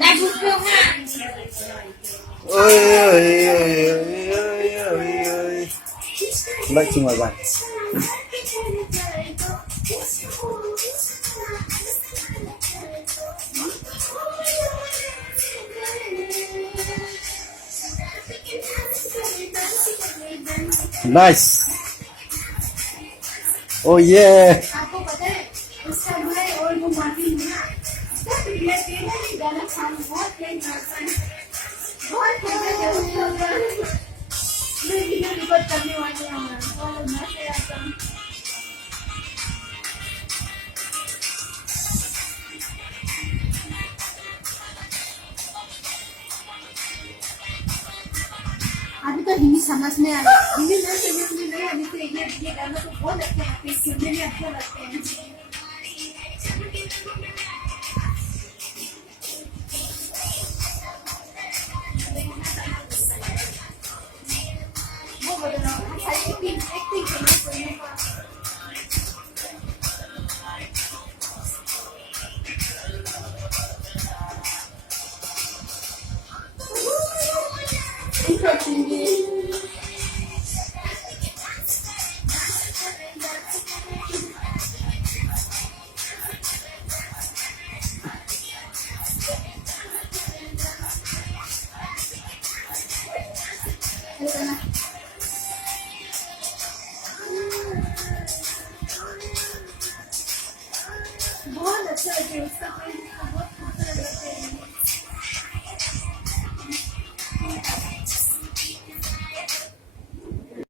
Tại bút phương ha. Ôi ơi ơi ơi ơi ơi. Lại chung là vậy. Nice. Oh yeah. आपको पता है उसका भाई और वो मार्टिन है ना सब रिलेटेड है ये गाना सॉन्ग बहुत प्लेन करता है बहुत फेवरेट है उसका मैं वीडियो रिकॉर्ड करने वाली हूँ और मैं से आता हूँ अभी तो हिंदी समझ में आ रहा है हिंदी ना समझ में नहीं अभी तो ये गाना तो बहुत अच्छा लगता है सुनने में अच्छा लगता है वो बोल रहा हूँ खाली एक्टिंग करने सुनने का बहुत अच्छा है उसका